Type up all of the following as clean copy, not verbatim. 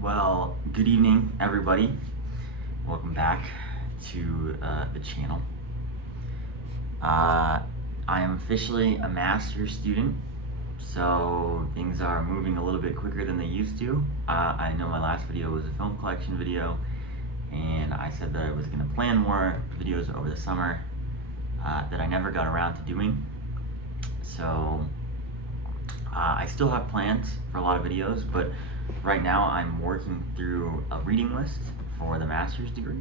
Well, good evening, everybody. Welcome back to the channel. I am officially a master's student, so things are moving a little bit quicker than they used to. I know my last video was a film collection video, and I said that I was going to plan more videos over the summer that I never got around to doing. So I still have plans for a lot of videos, but right now I'm working through a reading list for the master's degree.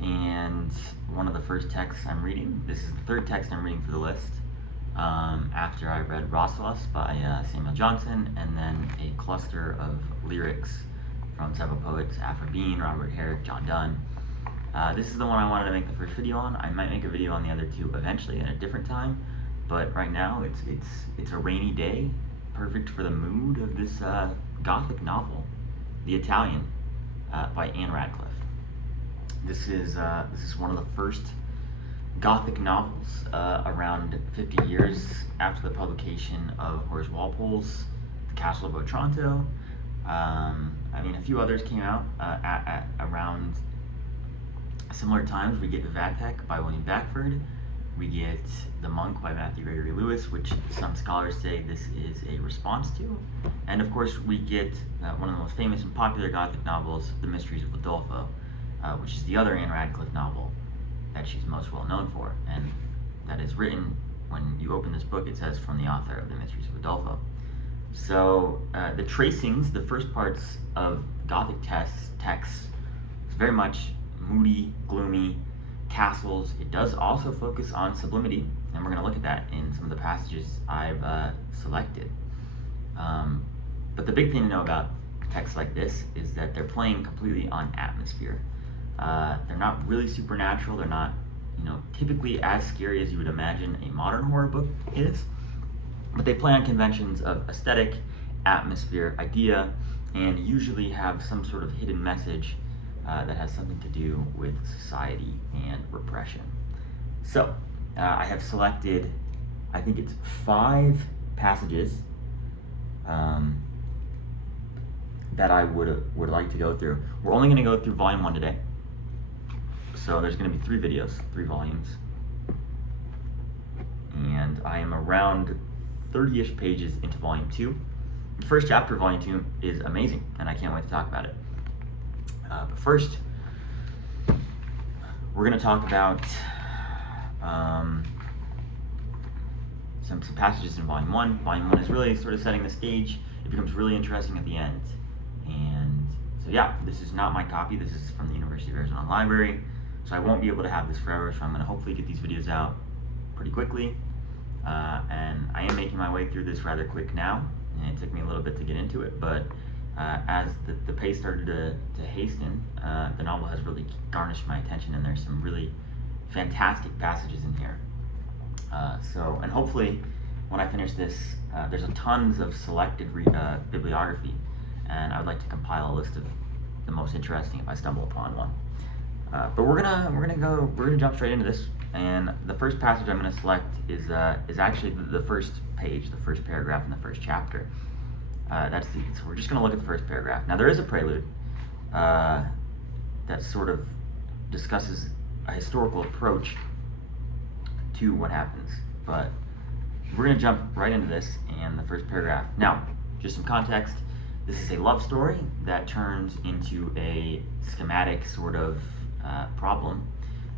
And one of the first texts I'm reading, this is the third text I'm reading for the list, after I read Rasselas by Samiel and then a cluster of lyrics from several poets, Aphra Bean, Robert Herrick, John Donne. This is the one I wanted to make the first video on. I might make a video on the other two eventually at a different time, but right now it's a rainy day, perfect for the mood of this gothic novel, The Italian, by Ann Radcliffe. This is one of the first gothic novels around 50 years after the publication of Horace Walpole's The Castle of Otranto. I mean, a few others came out at around similar times. We get Vathek by William Beckford. We get The Monk by Matthew Gregory Lewis, which some scholars say this is a response to. And of course, we get one of the most famous and popular Gothic novels, The Mysteries of Udolpho, which is the other Ann Radcliffe novel that she's most well known for. And that is written, when you open this book, it says from the author of The Mysteries of Udolpho. So the tracings, the first parts of Gothic texts, is very much moody, gloomy, castles. It does also focus on sublimity, and we're going to look at that in some of the passages I've selected. But the big thing to know about texts like this is that they're playing completely on atmosphere. They're not really supernatural. They're not, typically as scary as you would imagine a modern horror book is. But they play on conventions of aesthetic, atmosphere, idea, and usually have some sort of hidden message that has something to do with society and repression. So, I have selected, I think it's 5 passages that I would like to go through. We're only going to go through volume 1 today. So there's going to be 3 videos, 3 volumes. And I am around 30-ish pages into volume 2. The first chapter of volume 2 is amazing, and I can't wait to talk about it. But first, we're going to talk about some passages in Volume 1. Volume 1 is really sort of setting the stage. It becomes really interesting at the end. And so yeah, this is not my copy. This is from the University of Arizona Library. So I won't be able to have this forever, so I'm going to hopefully get these videos out pretty quickly. And I am making my way through this rather quick now, and it took me a little bit to get into it, but as the pace started to hasten, the novel has really garnished my attention, and there's some really fantastic passages in here. And hopefully, when I finish this, there's tons of selected bibliography, and I would like to compile a list of the most interesting if I stumble upon one. But we're gonna jump straight into this, and the first passage I'm gonna select is actually the first page, the first paragraph in the first chapter. So we're just going to look at the first paragraph. Now there is a prelude that sort of discusses a historical approach to what happens, but we're going to jump right into this in the first paragraph. Now, just some context, this is a love story that turns into a schematic sort of problem.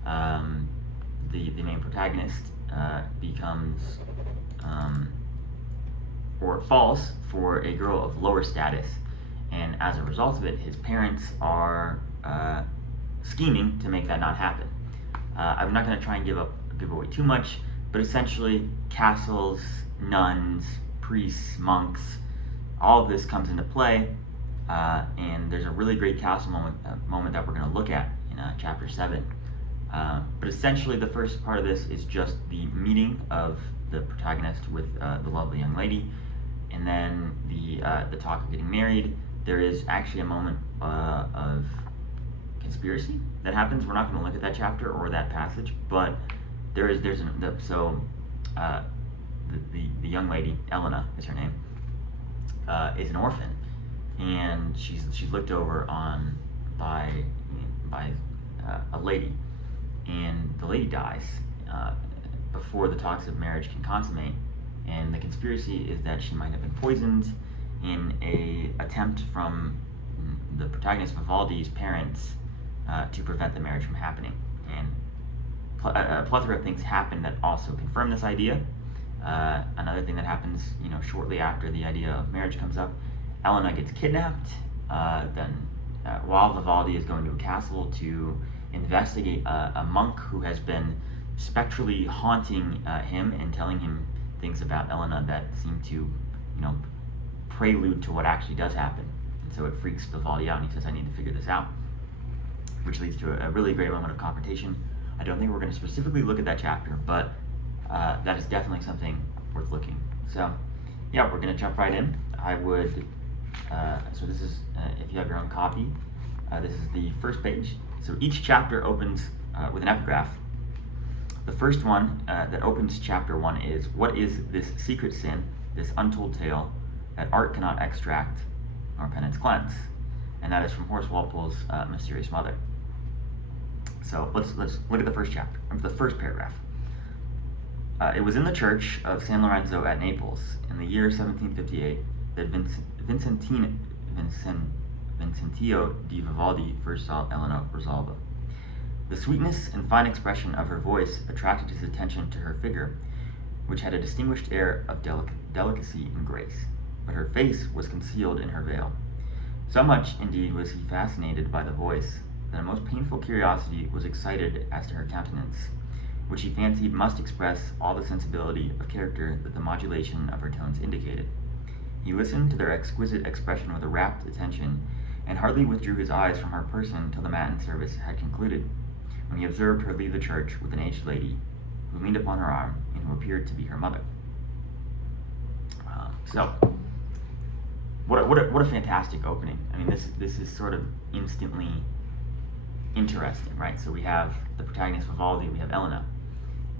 The main protagonist becomes or falls for a girl of lower status, and as a result of it, his parents are scheming to make that not happen. I'm not going to try and give away too much, but essentially castles, nuns, priests, monks, all of this comes into play, and there's a really great castle moment that we're going to look at in chapter 7. But essentially the first part of this is just the meeting of the protagonist with the lovely young lady, and then the talk of getting married. There is actually a moment of conspiracy that happens. We're not going to look at that chapter or that passage, but the young lady, Ellena is her name, is an orphan, and she's looked over on by a lady, and the lady dies before the talks of marriage can consummate. And the conspiracy is that she might have been poisoned in a attempt from the protagonist Vivaldi's parents to prevent the marriage from happening. And a plethora of things happen that also confirm this idea. Another thing that happens, shortly after the idea of marriage comes up, Ellena gets kidnapped. While Vivaldi is going to a castle to investigate a monk who has been spectrally haunting him and telling him things about Ellena that seem to, prelude to what actually does happen. And so it freaks Vivaldi out, and he says, "I need to figure this out," which leads to a really great moment of confrontation. I don't think we're going to specifically look at that chapter, but that is definitely something worth looking. So, yeah, we're going to jump right in. I would, so this is, if you have your own copy, this is the first page. So each chapter opens with an epigraph. The first one that opens chapter 1 is, "What is this secret sin, this untold tale, that art cannot extract, nor penance cleanse?" And that is from Horace Walpole's Mysterious Mother. So let's look at the first chapter, or the first paragraph. It was in the church of San Lorenzo at Naples, in the year 1758, that Vincentio di Vivaldi first saw Ellena Rosalba. The sweetness and fine expression of her voice attracted his attention to her figure, which had a distinguished air of delicacy and grace, but her face was concealed in her veil. So much, indeed, was he fascinated by the voice, that a most painful curiosity was excited as to her countenance, which he fancied must express all the sensibility of character that the modulation of her tones indicated. He listened to their exquisite expression with a rapt attention, and hardly withdrew his eyes from her person till the matin service had concluded, when he observed her leave the church with an aged lady, who leaned upon her arm, and who appeared to be her mother. What a fantastic opening. I mean, this is sort of instantly interesting, right? So we have the protagonist Vivaldi, we have Ellena,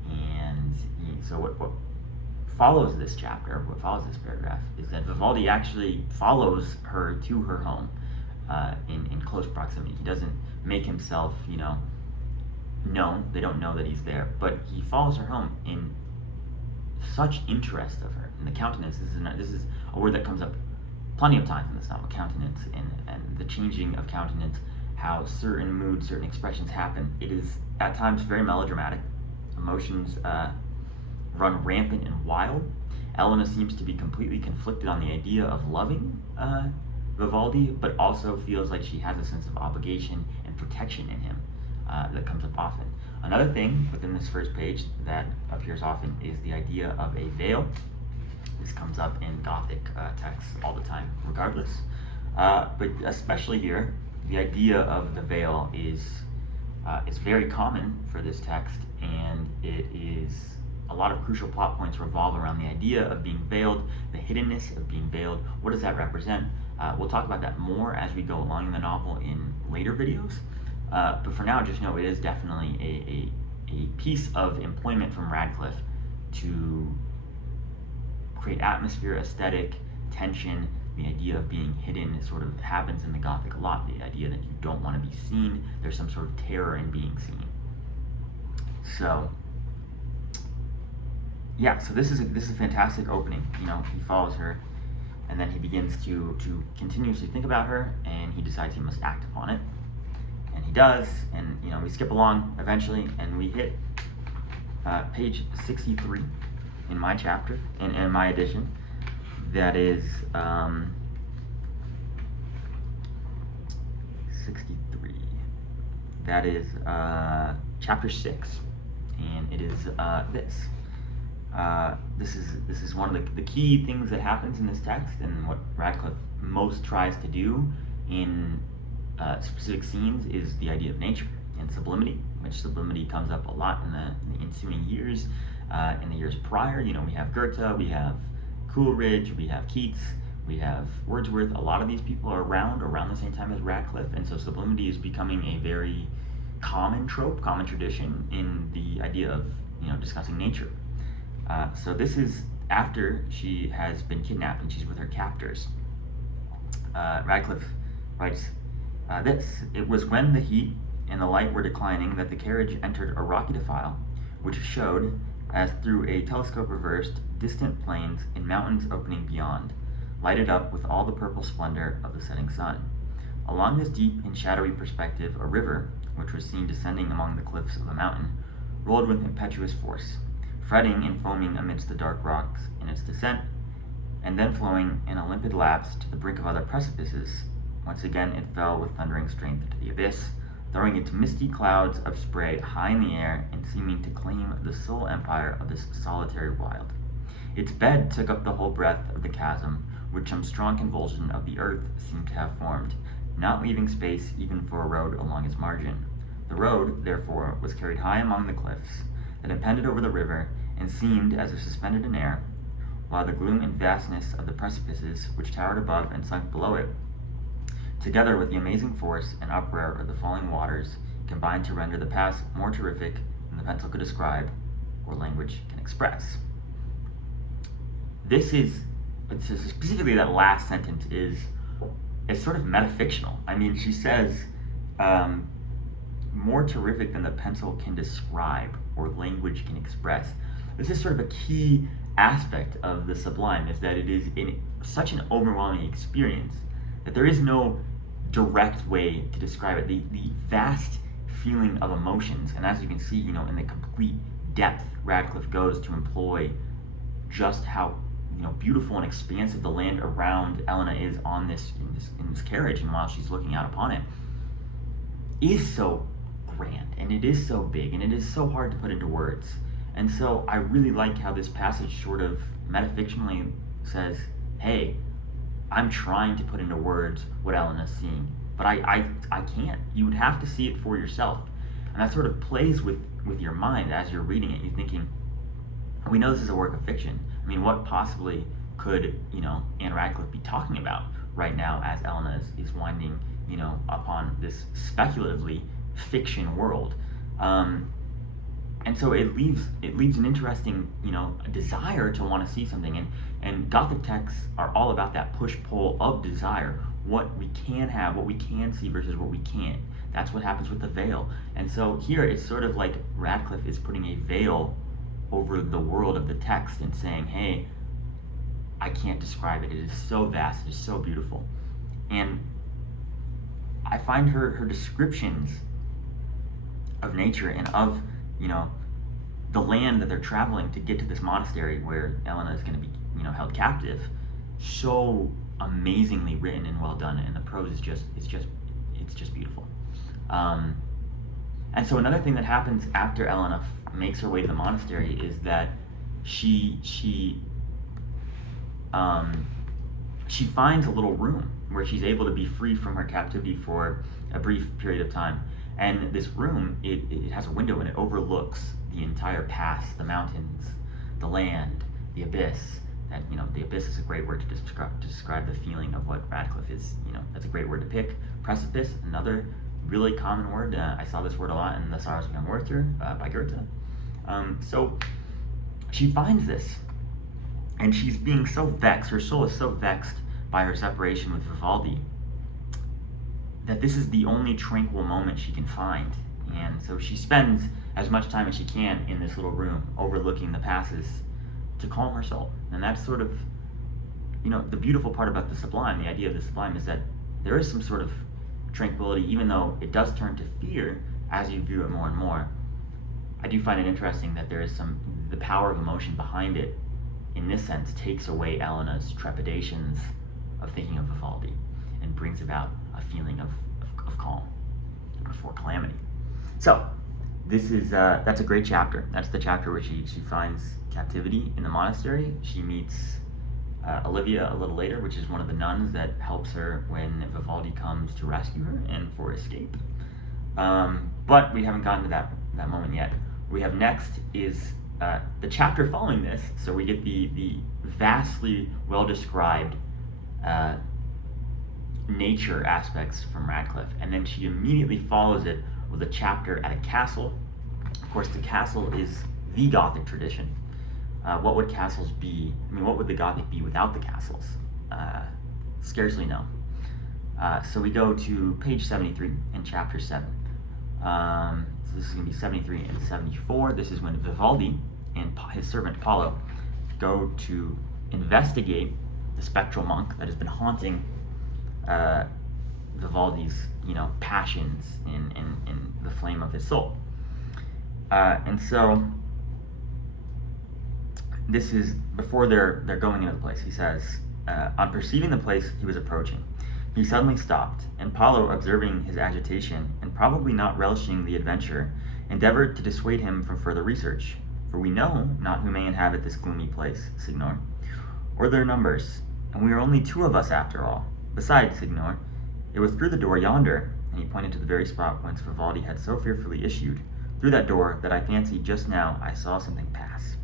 and so what follows this chapter, what follows this paragraph, is that Vivaldi actually follows her to her home in close proximity. He doesn't make himself, known. They don't know that he's there, but he follows her home in such interest of her. And the countenance, this is a word that comes up plenty of times in this novel, countenance, and the changing of countenance, how certain moods, certain expressions happen. It is at times very melodramatic. Emotions run rampant and wild. Ellena seems to be completely conflicted on the idea of loving Vivaldi, but also feels like she has a sense of obligation and protection in him that comes up often. Another thing within this first page that appears often is the idea of a veil. This comes up in Gothic texts all the time, regardless. But especially here, the idea of the veil is very common for this text, and it is a lot of crucial plot points revolve around the idea of being veiled, the hiddenness of being veiled. What does that represent? We'll talk about that more as we go along in the novel in later videos. But for now, just know it is definitely a piece of employment from Radcliffe to create atmosphere, aesthetic, tension. The idea of being hidden sort of happens in the Gothic a lot. The idea that you don't want to be seen. There's some sort of terror in being seen. So, yeah. So this is a fantastic opening. He follows her, and then he begins to continuously think about her, and he decides he must act upon it, and he does. And we skip along eventually, and we hit page 63 in my chapter, in my edition. That is 63. That is chapter 6, and it is this. This is one of the key things that happens in this text, and what Radcliffe most tries to do in specific scenes is the idea of nature and sublimity, which sublimity comes up a lot in the ensuing years. In the years prior, we have Goethe, we have Coleridge, we have Keats, we have Wordsworth. A lot of these people are around the same time as Radcliffe, and so sublimity is becoming a very common trope, common tradition in the idea of discussing nature. So this is after she has been kidnapped and she's with her captors. Radcliffe writes this: "It was when the heat and the light were declining that the carriage entered a rocky defile, which showed, as through a telescope reversed, distant plains and mountains opening beyond, lighted up with all the purple splendor of the setting sun. Along this deep and shadowy perspective, a river, which was seen descending among the cliffs of a mountain, rolled with impetuous force, fretting and foaming amidst the dark rocks in its descent, and then flowing in a limpid lapse to the brink of other precipices. Once again it fell with thundering strength into the abyss, throwing its misty clouds of spray high in the air and seeming to claim the sole empire of this solitary wild. Its bed took up the whole breadth of the chasm, which some strong convulsion of the earth seemed to have formed, not leaving space even for a road along its margin. The road, therefore, was carried high among the cliffs that impended over the river, and seemed as if suspended in air, while the gloom and vastness of the precipices which towered above and sunk below it, together with the amazing force and uproar of the falling waters, combined to render the pass more terrific than the pencil could describe or language can express." This is, specifically that last sentence is sort of metafictional. I mean, she says, more terrific than the pencil can describe or language can express. This is sort of a key aspect of the sublime, is that it is in such an overwhelming experience that there is no direct way to describe it. The vast feeling of emotions, and as you can see, in the complete depth Radcliffe goes to employ just how beautiful and expansive the land around Ellena is in this carriage, and while she's looking out upon it, is so grand, and it is so big, and it is so hard to put into words. And so I really like how this passage sort of metafictionally says, hey, I'm trying to put into words what Ellena's seeing, but I can't. You would have to see it for yourself. And that sort of plays with your mind as you're reading it. You're thinking, we know this is a work of fiction. I mean, what possibly could, Ann Radcliffe be talking about right now as Ellena is winding, upon this speculatively fiction world? And so it leaves an interesting, desire to want to see something. And Gothic texts are all about that push-pull of desire. What we can have, what we can see versus what we can't. That's what happens with the veil. And so here it's sort of like Radcliffe is putting a veil over the world of the text and saying, hey, I can't describe it. It is so vast, it is so beautiful. And I find her descriptions of nature and of, the land that they're traveling to get to this monastery where Ellena is going to be, held captive, so amazingly written and well done, and the prose is just beautiful. And so another thing that happens after Ellena makes her way to the monastery is that she finds a little room where she's able to be free from her captivity for a brief period of time. And this room, it has a window and it overlooks the entire pass, the mountains, the land, the abyss. And the abyss is a great word to describe the feeling of what Radcliffe is. That's a great word to pick. Precipice, another really common word. I saw this word a lot in The Sorrows of Young Werther by Goethe. So she finds this, and she's being so vexed. Her soul is so vexed by her separation with Vivaldi that this is the only tranquil moment she can find. And so she spends as much time as she can in this little room overlooking the passes to calm her soul. And that's sort of, the beautiful part about the sublime, the idea of the sublime, is that there is some sort of tranquility, even though it does turn to fear as you view it more and more. I do find it interesting that there is the power of emotion behind it, in this sense, takes away Ellena's trepidations of thinking of Vivaldi and brings about a feeling of calm before calamity. So that's a great chapter. That's the chapter where she finds captivity in the monastery. She meets Olivia a little later, which is one of the nuns that helps her when Vivaldi comes to rescue her and for escape. But we haven't gotten to that moment yet. We have next is the chapter following this. So we get the vastly well described nature aspects from Radcliffe, and then she immediately follows it with a chapter at a castle. Of course, the castle is the Gothic tradition. What would castles be? I mean, what would the Gothic be without the castles? Scarcely know. So we go to page 73 in chapter 7. So this is going to be 73 and 74. This is when Vivaldi and his servant Paolo go to investigate the spectral monk that has been haunting Vivaldi's, passions in the flame of his soul. And so this is before they're going into the place. He says, on perceiving the place he was approaching, he suddenly stopped, and Paolo, observing his agitation and probably not relishing the adventure, endeavored to dissuade him from further research. For we know not who may inhabit this gloomy place, Signor, or their numbers, and we are only 2 of us after all. Besides, Signor, it was through the door yonder, and he pointed to the very spot whence Vivaldi had so fearfully issued, through that door that I fancied just now I saw something pass.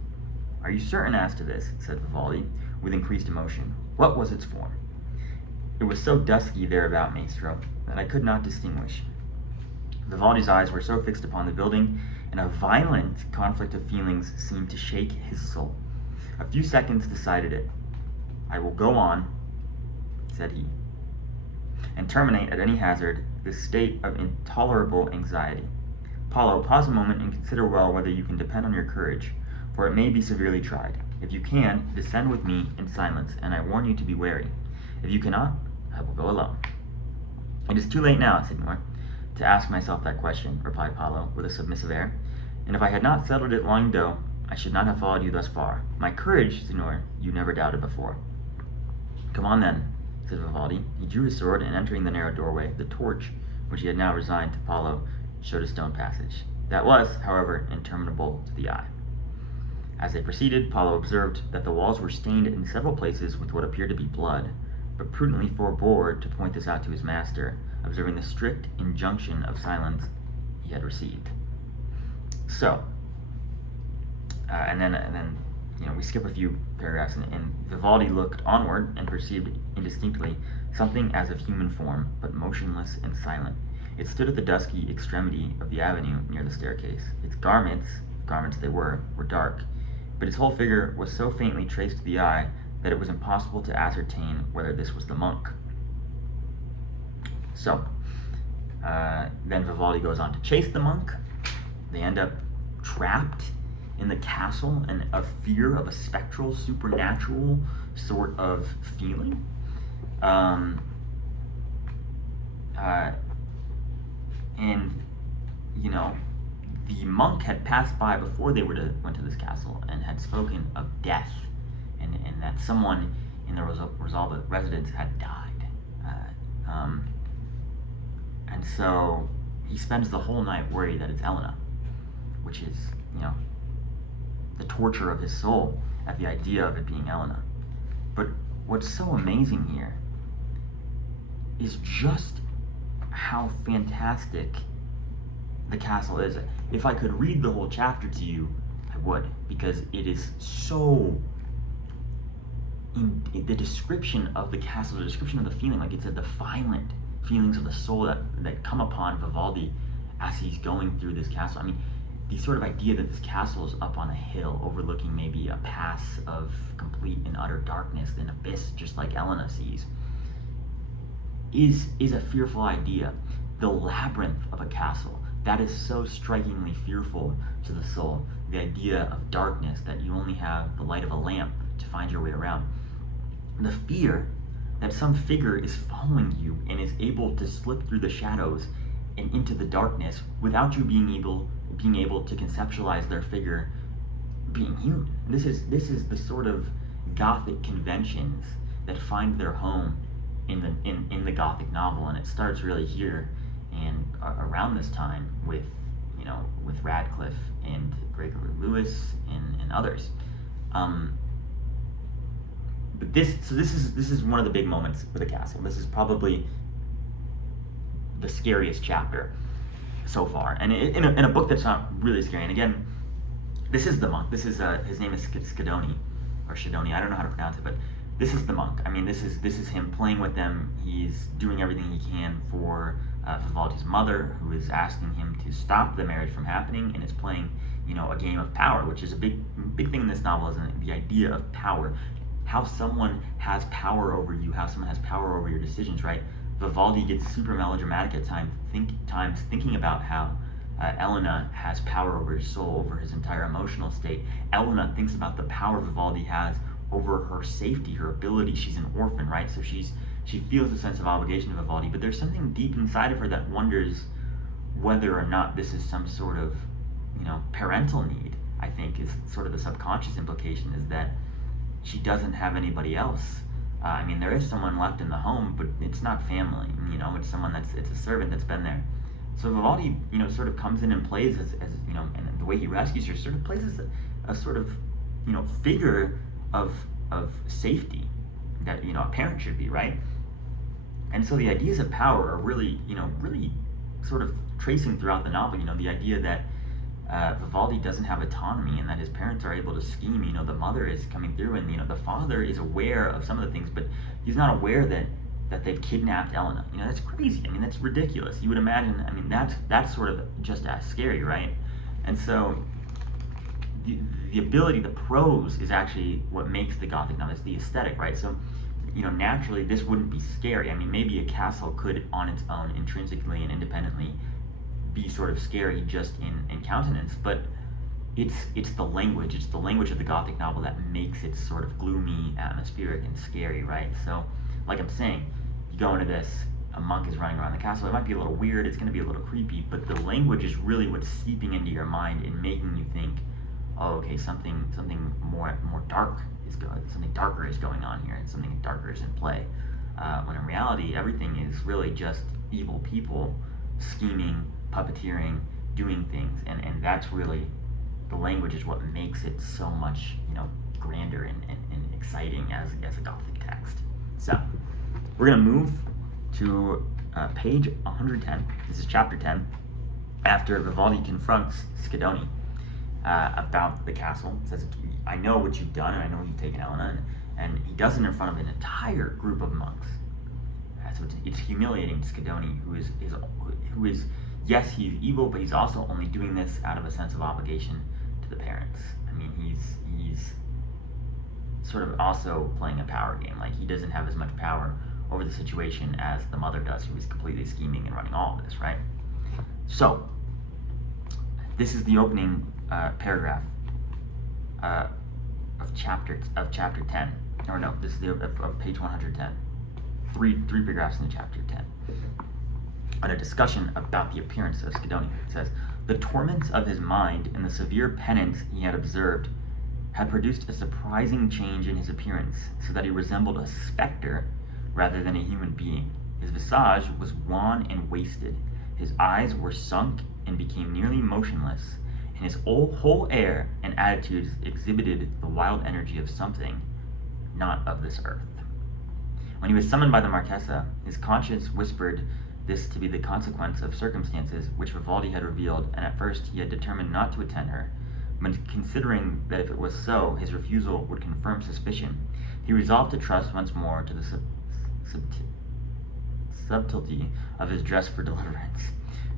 Are you certain as to this? Said Vivaldi, with increased emotion. What was its form? It was so dusky thereabout, Maestro, that I could not distinguish. Vivaldi's eyes were so fixed upon the building, and a violent conflict of feelings seemed to shake his soul. A few seconds decided it. I will go on, said he, and terminate at any hazard this state of intolerable anxiety. Paolo, pause a moment and consider well whether you can depend on your courage, for it may be severely tried. If you can, descend with me in silence, and I warn you to be wary. If you cannot, I will go alone. It is too late now, Signor, to ask myself that question, replied Paolo, with a submissive air, and if I had not settled it long ago, I should not have followed you thus far. My courage, Signor, you never doubted before. Come on then, said Vivaldi. He drew his sword, and entering the narrow doorway, the torch, which he had now resigned to Paolo, showed a stone passage. That was, however, interminable to the eye. As they proceeded, Paolo observed that the walls were stained in several places with what appeared to be blood, but prudently forbore to point this out to his master, observing the strict injunction of silence he had received. So, and then we skip a few paragraphs, and Vivaldi looked onward and perceived indistinctly something as of human form, but motionless and silent. It stood at the dusky extremity of the avenue near the staircase. Its garments they were dark, but its whole figure was so faintly traced to the eye that it was impossible to ascertain whether this was the monk. So, then Vivaldi goes on to chase the monk. They end up trapped in the castle, and a fear of a spectral, supernatural sort of feeling. The monk had passed by before they went to this castle and had spoken of death, and that someone in the Rosalba residence had died. And so he spends the whole night worried that it's Ellena, which is, the torture of his soul at the idea of it being Ellena. But what's so amazing here is just how fantastic the castle is. If I could read the whole chapter to you, I would, because it is so, in the description of the castle, the description of the feeling, like it's the violent feelings of the soul that come upon Vivaldi as he's going through this castle. I mean, the sort of idea that this castle is up on a hill overlooking maybe a pass of complete and utter darkness, an abyss just like Ellena sees, is a fearful idea. The labyrinth of a castle, that is so strikingly fearful to the soul. The idea of darkness, that you only have the light of a lamp to find your way around. The fear that some figure is following you and is able to slip through the shadows and into the darkness without you being able to conceptualize their figure being human. And this is the sort of Gothic conventions that find their home in the Gothic novel, and it starts really here and around this time with Radcliffe and Gregory Lewis and others. But this is one of the big moments for the castle. This is probably the scariest chapter so far, and in a book that's not really scary. And again, this is the monk. This is his name is Schedoni, or Shidoni. I don't know how to pronounce it, but this is the monk. I mean, this is him playing with them. He's doing everything he can for Vivaldi's mother, who is asking him to stop the marriage from happening, and is playing, a game of power, which is a big thing in this novel, isn't it? The idea of power, how someone has power over you, how someone has power over your decisions, right? Vivaldi gets super melodramatic at times thinking about how Ellena has power over his soul, over his entire emotional state. Ellena thinks about the power Vivaldi has over her safety, her ability. She's an orphan, right? So she feels a sense of obligation to Vivaldi, but there's something deep inside of her that wonders whether or not this is some sort of, parental need. I think is sort of the subconscious implication, is that she doesn't have anybody else. There is someone left in the home, but it's not family. It's someone it's a servant that's been there. So Vivaldi, sort of comes in and plays as and the way he rescues her sort of plays as a sort of, figure of safety that, a parent should be, right? And so the ideas of power are really, really sort of tracing throughout the novel, the idea that Vivaldi doesn't have autonomy and that his parents are able to scheme. The mother is coming through, and the father is aware of some of the things, but he's not aware that they've kidnapped Ellena. That's crazy. That's ridiculous. You would imagine. That's sort of just as scary, right? And so the ability, the prose, is actually what makes the Gothic novel. It's the aesthetic, right? So naturally this wouldn't be scary. Maybe a castle could, on its own, intrinsically and independently, be sort of scary just in countenance, but it's the language of the Gothic novel that makes it sort of gloomy, atmospheric, and scary, right? So, like I'm saying, you go into this, a monk is running around the castle. It might be a little weird, it's going to be a little creepy, but the language is really what's seeping into your mind and making you think, oh, okay, something more dark is going, something darker is going on here, and something darker is in play. When in reality, everything is really just evil people scheming, puppeteering, doing things, and that's really, the language is what makes it so much, grander and exciting as a Gothic text. So, we're going to move to page 110. This is chapter 10, after Vivaldi confronts Schedoni about the castle. He says, I know what you've done, and I know you've taken Ellena, and he does it in front of an entire group of monks. So it's humiliating to Schedoni, who is, yes, he's evil, but he's also only doing this out of a sense of obligation to the parents. He's sort of also playing a power game. Like, he doesn't have as much power over the situation as the mother does, who is completely scheming and running all of this, right? So, this is the opening paragraph of chapter 10. Or no, this is of page 110. Three paragraphs in the chapter 10. On a discussion about the appearance of Schedoni. It says, the torments of his mind and the severe penance he had observed had produced a surprising change in his appearance, so that he resembled a specter rather than a human being. His visage was wan and wasted, his eyes were sunk and became nearly motionless, and his whole air and attitudes exhibited the wild energy of something not of this earth. When he was summoned by the Marchesa, his conscience whispered this to be the consequence of circumstances which Vivaldi had revealed, and at first he had determined not to attend her. But considering that if it was so, his refusal would confirm suspicion, he resolved to trust once more to the subtlety of his dress for deliverance.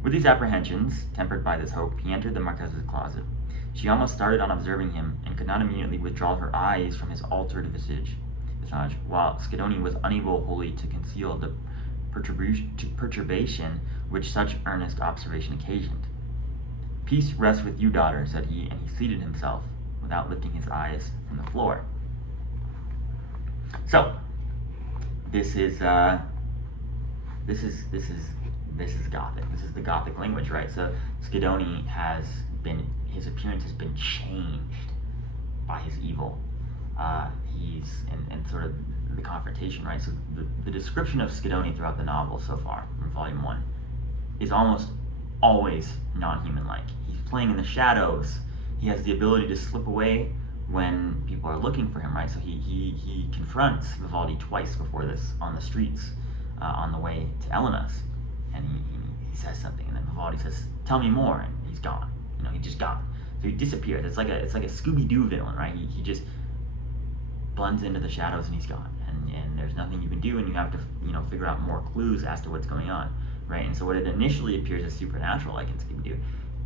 With these apprehensions, tempered by this hope, he entered the Marchesa's closet. She almost started on observing him, and could not immediately withdraw her eyes from his altered visage, while Schedoni was unable wholly to conceal the perturbation which such earnest observation occasioned. Peace rests with you, daughter, said he, and he seated himself without lifting his eyes from the floor. So, this is Gothic. This is the Gothic language, right? So Schedoni his appearance has been changed by his evil. And sort of the confrontation, right? So the description of Schedoni throughout the novel so far, in Volume 1, is almost always non-human-like. He's playing in the shadows. He has the ability to slip away when people are looking for him, right? So he confronts Vivaldi twice before this on the streets, on the way to Ellena's, and he says something, and then Vivaldi says, "Tell me more," and he's gone. He just gone. So he disappears. It's like a Scooby-Doo villain, right? He just blends into the shadows and he's gone, and there's nothing you can do, and you have to figure out more clues as to what's going on, right? And so what it initially appears as supernatural, like in Scooby-Doo,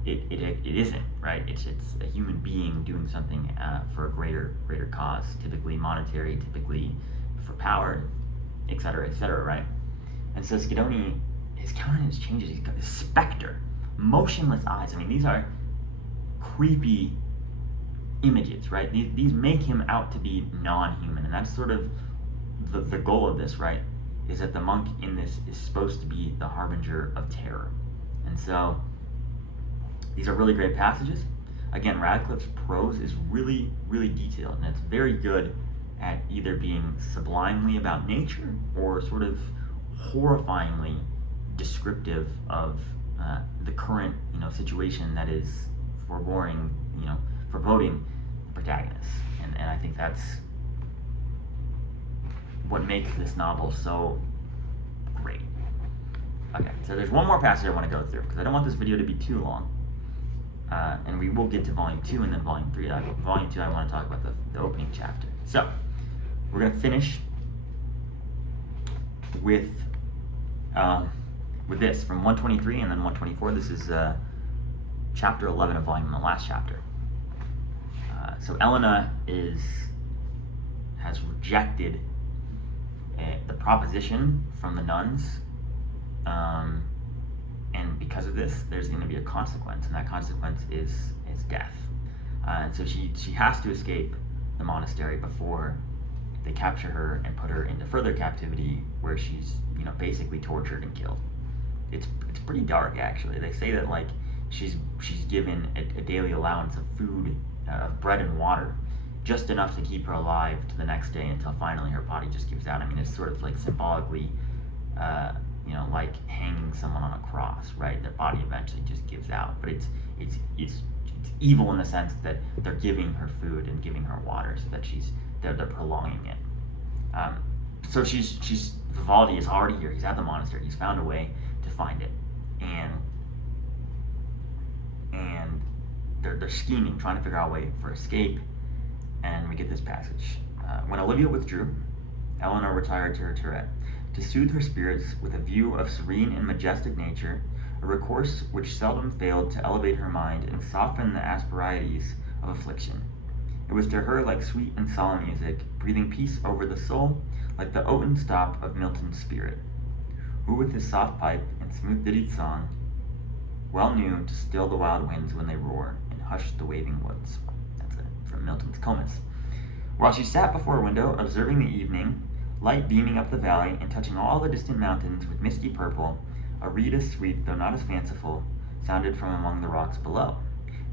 it isn't, right? It's a human being doing something for a greater cause, typically monetary, typically for power, etc., right? And so Schedoni, his countenance changes. He's got this specter, motionless eyes. I mean, these are creepy images, right? These make him out to be non-human, and that's sort of the goal of this, right? Is that the monk in this is supposed to be the harbinger of terror. And so these are really great passages. Again, Radcliffe's prose is really, really detailed, and it's very good at either being sublimely about nature or sort of horrifyingly descriptive of the current, situation that is foreboding the protagonist. And I think that's what makes this novel so great. Okay, so there's one more passage I want to go through because I don't want this video to be too long. And we will get to Volume 2 and then Volume 3. Volume 2, I want to talk about the opening chapter. So, we're going to finish with this from 123 and then 124. This is chapter 11 of Volume 1, the last chapter. So Ellena has rejected the proposition from the nuns, and because of this, there's going to be a consequence, and that consequence is death. And so she has to escape the monastery before they capture her and put her into further captivity, where she's basically tortured and killed. It's pretty dark, actually. They say that she's given a daily allowance of food, of bread and water, just enough to keep her alive to the next day until finally her body just gives out. I mean, it's sort of symbolically, like hanging someone on a cross, right? Their body eventually just gives out. But it's evil in the sense that they're giving her food and giving her water so that they're prolonging it. So Vivaldi is already here. He's at the monastery. He's found a way to find it, and they're scheming, trying to figure out a way for escape. And we get this passage: when Olivia withdrew, Ellena retired to her turret to soothe her spirits with a view of serene and majestic nature, a recourse which seldom failed to elevate her mind and soften the asperities of affliction. It was to her like sweet and solemn music, breathing peace over the soul, like the oaten stop of Milton's spirit, who with his soft pipe and smooth dittied song well knew to still the wild winds when they roar and hush the waving woods. That's it, from Milton's Comus. While she sat before a window, observing the evening, light beaming up the valley and touching all the distant mountains with misty purple, a reed as sweet, though not as fanciful, sounded from among the rocks below.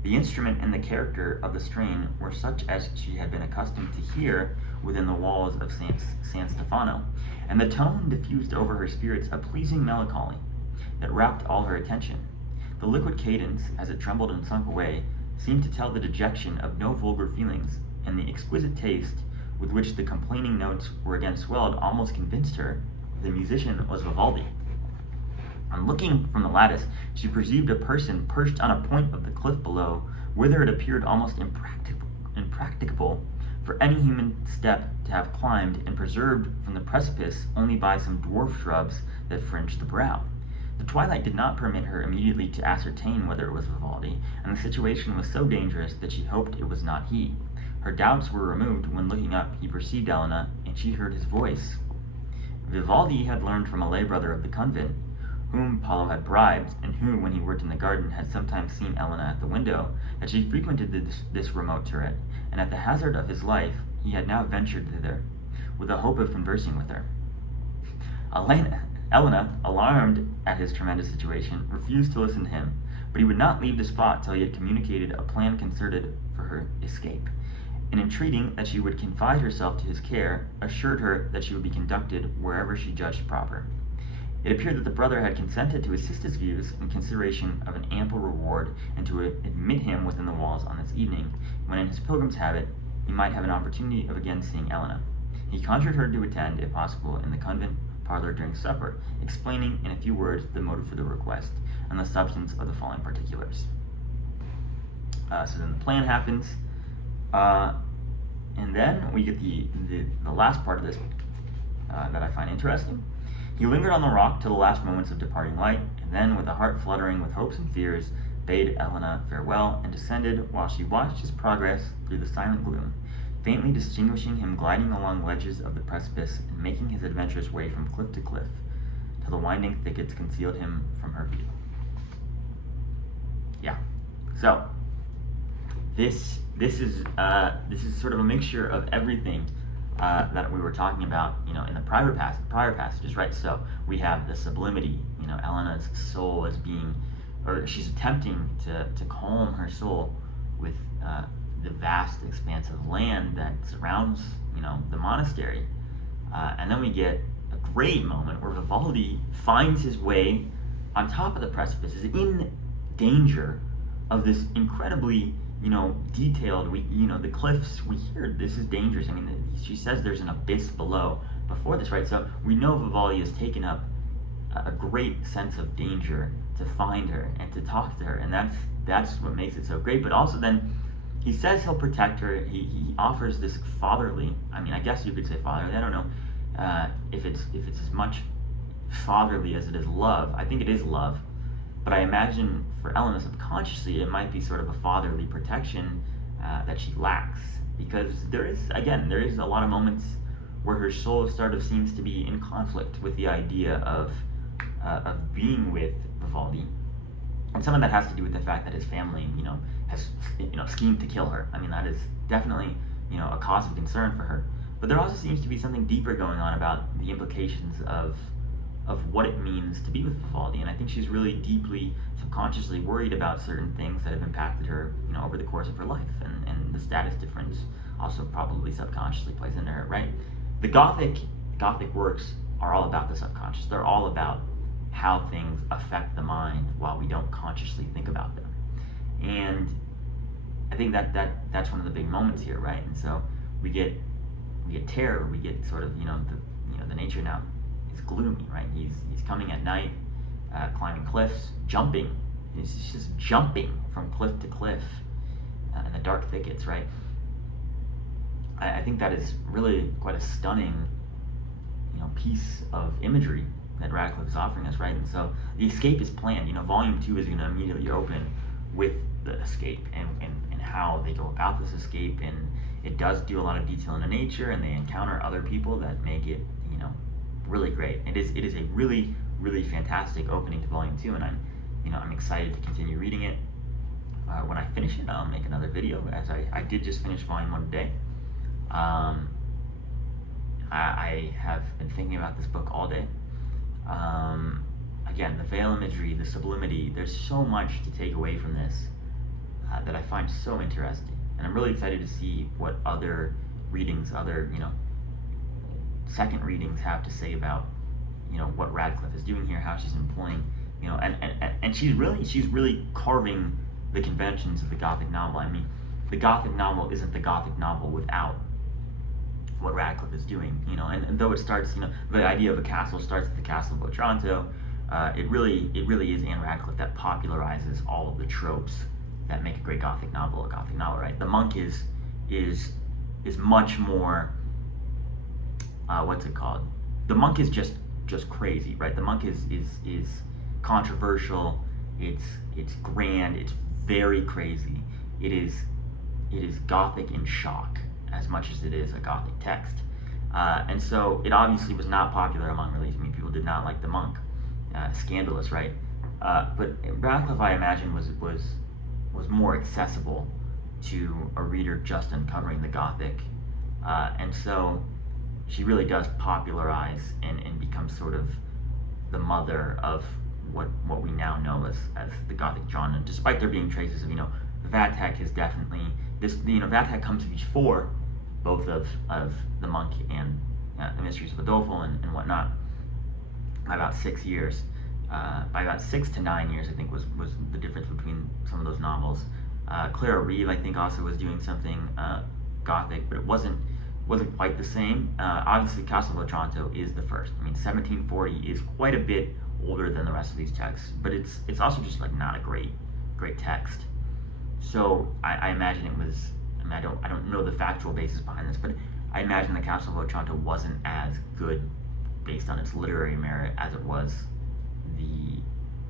The instrument and the character of the strain were such as she had been accustomed to hear within the walls of San Stefano, and the tone diffused over her spirits a pleasing melancholy that rapt all her attention. The liquid cadence, as it trembled and sunk away, seemed to tell the dejection of no vulgar feelings, and the exquisite taste with which the complaining notes were again swelled almost convinced her the musician was Vivaldi. On looking from the lattice, she perceived a person perched on a point of the cliff below, whither it appeared almost impracticable for any human step to have climbed, and preserved from the precipice only by some dwarf shrubs that fringed the brow. The twilight did not permit her immediately to ascertain whether it was Vivaldi, and the situation was so dangerous that she hoped it was not he. Her doubts were removed when, looking up, he perceived Ellena, and she heard his voice. Vivaldi had learned from a lay brother of the convent, whom Paolo had bribed, and who, when he worked in the garden, had sometimes seen Ellena at the window, that she frequented this remote turret, and at the hazard of his life he had now ventured thither, with the hope of conversing with her. Ellena, alarmed at his tremendous situation, refused to listen to him, but he would not leave the spot till he had communicated a plan concerted for her escape, and entreating that she would confide herself to his care, assured her that she would be conducted wherever she judged proper. It appeared that the brother had consented to assist his views in consideration of an ample reward, and to admit him within the walls on this evening, when in his pilgrim's habit he might have an opportunity of again seeing Ellena. He conjured her to attend, if possible, in the convent parlor during supper, explaining in a few words the motive for the request and the substance of the following particulars. So then the plan happens, and then we get the last part of this that I find interesting. He lingered on the rock till the last moments of departing light, and then, with a heart fluttering with hopes and fears, bade Ellena farewell, and descended while she watched his progress through the silent gloom, faintly distinguishing him gliding along ledges of the precipice and making his adventurous way from cliff to cliff, till the winding thickets concealed him from her view. Yeah. So this is sort of a mixture of everything that we were talking about, in the prior passages, right? So we have the sublimity, Ellena's soul is being, or she's attempting to calm her soul with the vast expanse of land that surrounds, the monastery. And then we get a great moment where Vivaldi finds his way on top of the precipice, is in danger of this incredibly, detailed, the cliffs, we hear this is dangerous. I mean, she says there's an abyss below before this, right? So we know Vivaldi has taken up a great sense of danger to find her and to talk to her, and that's what makes it so great. But also then he says he'll protect her. He offers this fatherly, I guess you could say fatherly, I don't know if it's as much fatherly as it is love. I think it is love, but I imagine for Ellena subconsciously it might be sort of a fatherly protection that she lacks, because there is a lot of moments where her soul sort of seems to be in conflict with the idea of being with Vivaldi, and some of that has to do with the fact that his family, has schemed to kill her. I mean, that is definitely a cause of concern for her. But there also seems to be something deeper going on about the implications of what it means to be with Vivaldi, and I think she's really deeply, subconsciously worried about certain things that have impacted her, over the course of her life, and the status difference also probably subconsciously plays into her, right? The Gothic works are all about the subconscious. They're all about how things affect the mind while we don't consciously think about them, and I think that's one of the big moments here, right? And so we get terror, we get sort of the nature now is gloomy, right? He's coming at night, climbing cliffs, jumping. He's just jumping from cliff to cliff in the dark thickets, right? I think that is really quite a stunning, piece of imagery that Radcliffe is offering us, right? And so the escape is planned. Volume 2 is going to immediately open with the escape and how they go about this escape, and it does do a lot of detail into nature, and they encounter other people that make it, really great. It is a really, really fantastic opening to Volume 2, and I'm excited to continue reading it. When I finish it, I'll make another video, as I did just finish Volume 1 today. I have been thinking about this book all day. Again, the veil imagery, the sublimity, there's so much to take away from this that I find so interesting. And I'm really excited to see what other readings, second readings have to say about, what Radcliffe is doing here, how she's employing, and she's really carving the conventions of the Gothic novel. I mean, the Gothic novel isn't the Gothic novel without what Radcliffe is doing, and though it starts, the idea of a castle starts at the Castle of Otranto, it really is Ann Radcliffe that popularizes all of the tropes that make a great Gothic novel, right? The monk is much more, what's it called? The monk is just crazy, right? The monk is controversial, it's grand, it's very crazy. It is Gothic in shock as much as it is a Gothic text. And so it obviously was not popular among religious. I mean, people did not like the monk. Scandalous, right? But Radcliffe, I imagine, was more accessible to a reader just uncovering the Gothic. And so she really does popularize and become sort of the mother of what we now know as the Gothic genre. Despite there being traces of, Vathek is definitely this. Vathek comes before both of the monk and the Mysteries of Udolpho and whatnot by about 6 years. By about 6 to 9 years, I think was the difference between some of those novels. Clara Reeve, I think, also was doing something Gothic, but it wasn't quite the same. Obviously, Castle of Otranto is the first. I mean, 1740 is quite a bit older than the rest of these texts, but it's also just like not a great text. So I imagine it was. I mean, I don't know the factual basis behind this, but I imagine the Castle of Otranto wasn't as good based on its literary merit as it was the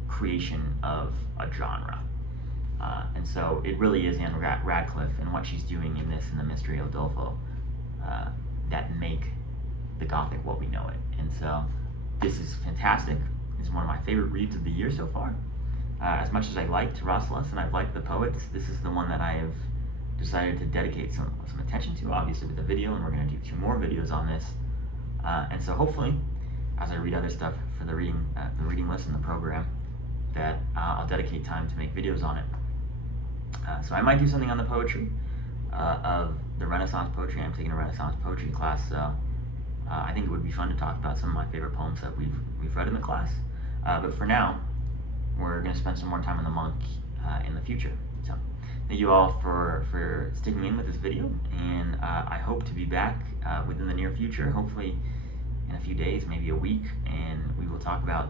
creation of a genre. And so it really is Ann Radcliffe and what she's doing in this and the Mystery of Udolpho that make the Gothic what we know it. And so this is fantastic. It's one of my favorite reads of the year so far. As much as I liked Rasselas and I've liked the poets, this is the one that I have decided to dedicate some attention to, obviously with the video, and we're going to do 2 more videos on this. And so hopefully, as I read other stuff for the reading list and the program, that I'll dedicate time to make videos on it. So I might do something on the poetry of the Renaissance poetry. I'm taking a Renaissance poetry class, so I think it would be fun to talk about some of my favorite poems that we've read in the class. But for now, we're going to spend some more time on the monk in the future. So thank you all for sticking in with this video, and I hope to be back within the near future, hopefully in a few days, maybe a week, and we will talk about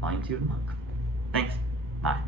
Volume 2 of the Monk. Thanks. Bye.